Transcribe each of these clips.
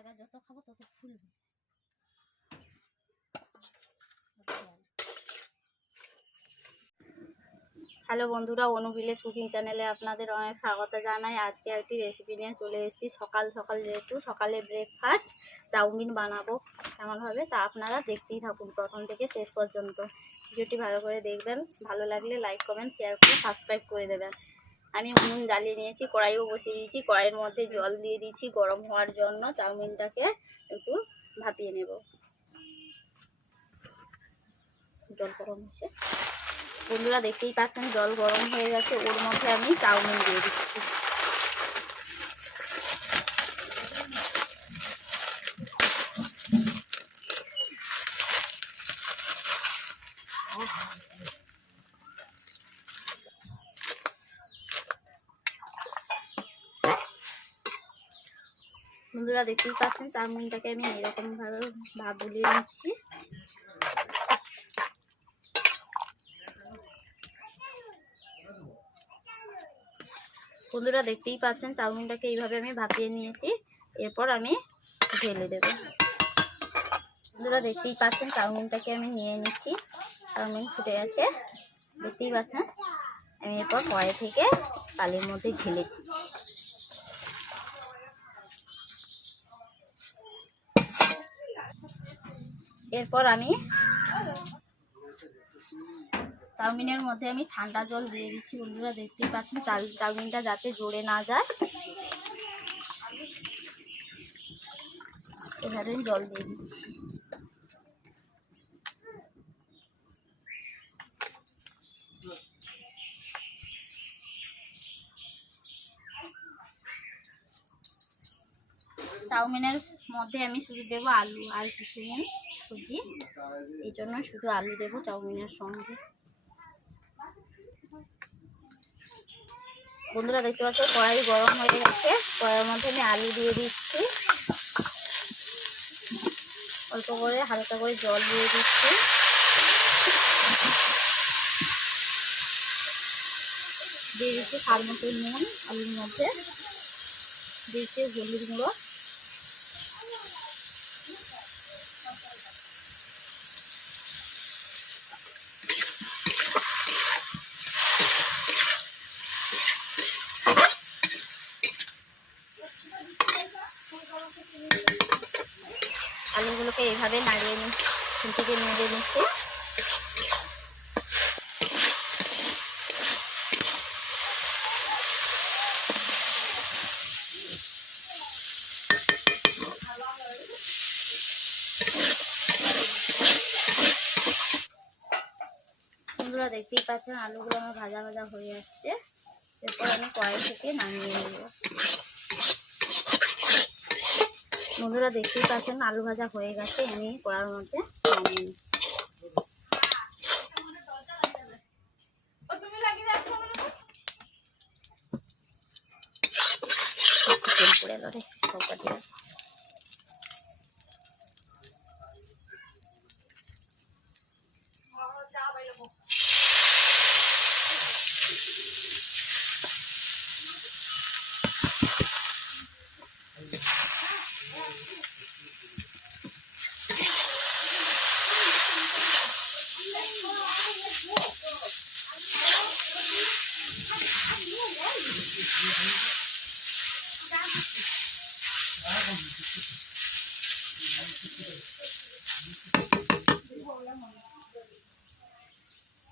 এবার যত খাবো তত ফুলবে। হ্যালো বন্ধুরা, অনু ভিলেজ কুকিং চ্যানেলে আপনাদের অনেক স্বাগত জানাই। আজকে একটি রেসিপি নিয়ে চলে এসেছি। সকাল সকাল যেহেতু সকালে ব্রেকফাস্ট চাউমিন বানাবো, কেমন হবে তা আপনারা দেখতেই থাকুন প্রথম থেকে শেষ পর্যন্ত। ভিডিওটি ভালো করে দেখবেন, ভালো লাগলে লাইক কমেন্ট শেয়ার করে সাবস্ক্রাইব করে দেবেন। আমি উনুন জ্বালিয়ে নিয়েছি, কড়াইও বসিয়ে দিয়েছি। কড়াইয়ের মধ্যে জল দিয়ে দিয়েছি গরম হওয়ার জন্য। চাউমিনটাকে একটু ভাপিয়ে নেব। জল গরম হচ্ছে বন্ধুরা, দেখতেই পাচ্ছেন জল গরম হয়ে গেছে। ওর মধ্যে আমি চাউমিন দিয়ে দিচ্ছি। বন্ধুরা দেখতেই পাচ্ছেন চাউমিনটাকে আমি এরকম ভাবে ভাপ বুলিয়ে নিচ্ছি। বন্ধুরা দেখতেই পাচ্ছেন চাউমিনটাকে এইভাবে আমি ভাপিয়ে নিয়েছি। এরপর আমি ঢেলে দেব। বন্ধুরা দেখতেই পাচ্ছেন চাউমিনটাকে আমি নিয়ে নিচ্ছি। চাউমিন ফুটে গেছে, দেখতেই পাচ্ছেন। আমি এরপর কড়াই থেকে তালের মধ্যে ঢেলে দিচ্ছি। এরপর আমি চাউমিনের মধ্যে আমি ঠান্ডা জল দিয়ে দিচ্ছি। বন্ধুরা দেখতেই পাচ্ছেন চাউমিনটা যাতে জড়ে না যায়, এভাবে জল দিয়ে দিচ্ছি। চাউমিনের মধ্যে আমি শুধু দেবো আলু, আর কিছু নেই সবজি, এই জন্য শুধু আলু দেবো চাউমিনের সঙ্গে। বন্ধুরা দেখতে পাচ্ছ কড়াই গরম হয়ে গেছে। কড়াইয়ের মধ্যে আমি আলু দিয়ে দিচ্ছি। অল্প করে হালকা করে জল দিয়ে দিচ্ছি। দিয়ে দিচ্ছি স্বাদ মতো নুন, আলুর মধ্যে দিয়েছি হলুদ গুঁড়ো, আলুগুলোকে এইভাবে নাড়িয়ে নিচ্ছি, নেড়ে নিচ্ছি। বন্ধুরা দেখতেই পাচ্ছেন আলুগুলো আমার ভাজা ভাজা হয়ে আসছে। এরপর আমি কড়াই থেকে নামিয়ে নেব। বন্ধুরা দেখতেই পাচ্ছেন আলু ভাজা হয়ে গেছে, আমি কড়ার মধ্যে নামিয়ে নিই। তেল পড়ে এলো রে, সবটা দিয়ে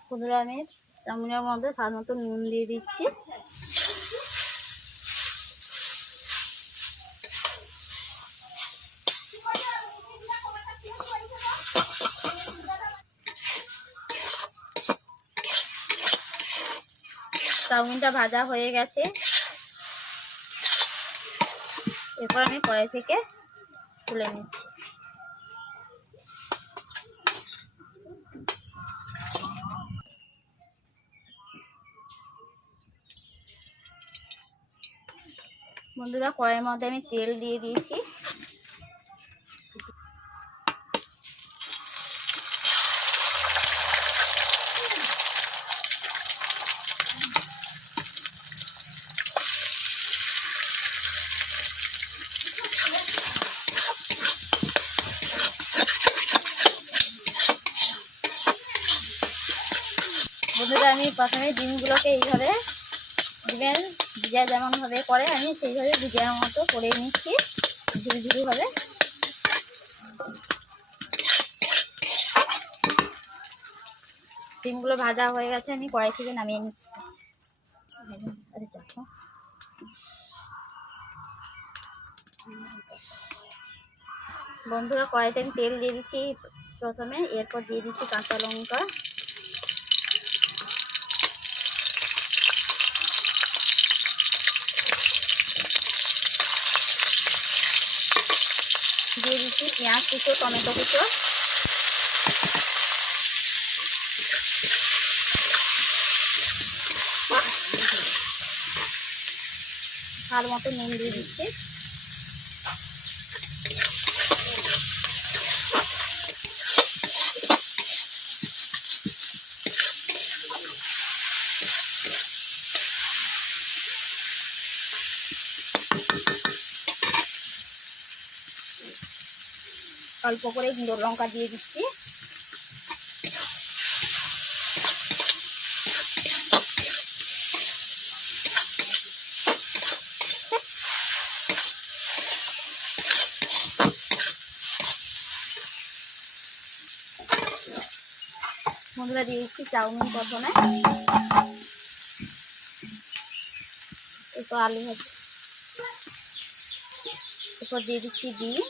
বন্ধুরা আমি চাউমিনের মধ্যে স্বাদ মতো নুন দিয়ে দিচ্ছি। চাউমিনটা ভাজা হয়ে গেছে। এরপর আমি কড়াই থেকে তুলে নিচ্ছি। বন্ধুরা কড়াইয়ের মধ্যে আমি তেল দিয়ে দিয়েছি। প্রথমে ডিমগুলোকে এইভাবে ডিমের ভিজা যেমনভাবে করে আমি সেইভাবে ভিজার মতো করে নিচ্ছি ঝুড়ি ঝুড়িভাবে। ডিমগুলো ভাজা হয়ে গেছে, আমি কড়াই থেকে নামিয়ে নিচ্ছি। বন্ধুরা, কড়াইতে আমি তেল দিয়ে দিচ্ছি প্রথমে, এরপর দিয়ে দিচ্ছি কাঁচা লঙ্কা, দিয়ে দিচ্ছি পেঁয়াজ কুচো, টমেটো কুচো, স্বাদ মতো নুন দিয়ে দিচ্ছি। অল্প করে গুঁড়ো লঙ্কা দিয়ে দিচ্ছি। বন্ধুরা, দিয়ে দিচ্ছি চাউমিন প্রথমে, এরপর আলু ভাজি, এরপর দিয়ে দিচ্ছি ডিম,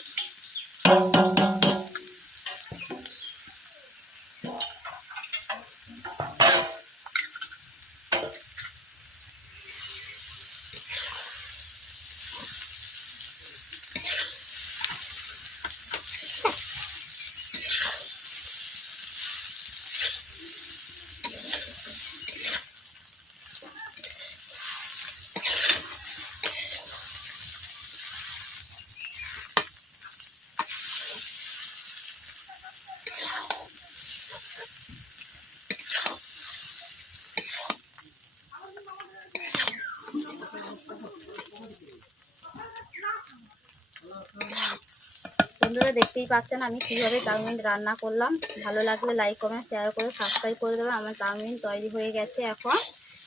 বন্ধুরা দেখতেই পাচ্ছেন আমি কীভাবে চাউমিন রান্না করলাম। ভালো লাগলে লাইক কমেন্ট শেয়ার করে সাবস্ক্রাইব করে দেবেন। আমার চাউমিন তৈরি হয়ে গেছে। এখন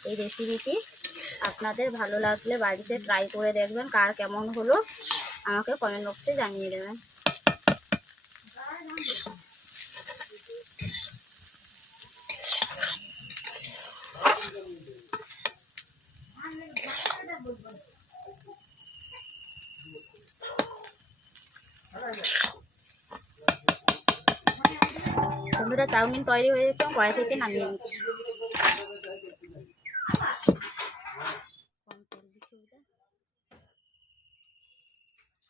এই রেসিপিটি আপনাদের ভালো লাগলে বাড়িতে ট্রাই করে দেখবেন, কার কেমন হলো আমাকে কমেন্ট বক্সে জানিয়ে দেবেন। বন্ধুরা, চাউমিন তৈরি হয়ে গেছে, কড়াই থেকে নামিয়ে নিচ্ছি।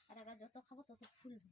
আর যত খাবো তত ফুলবে।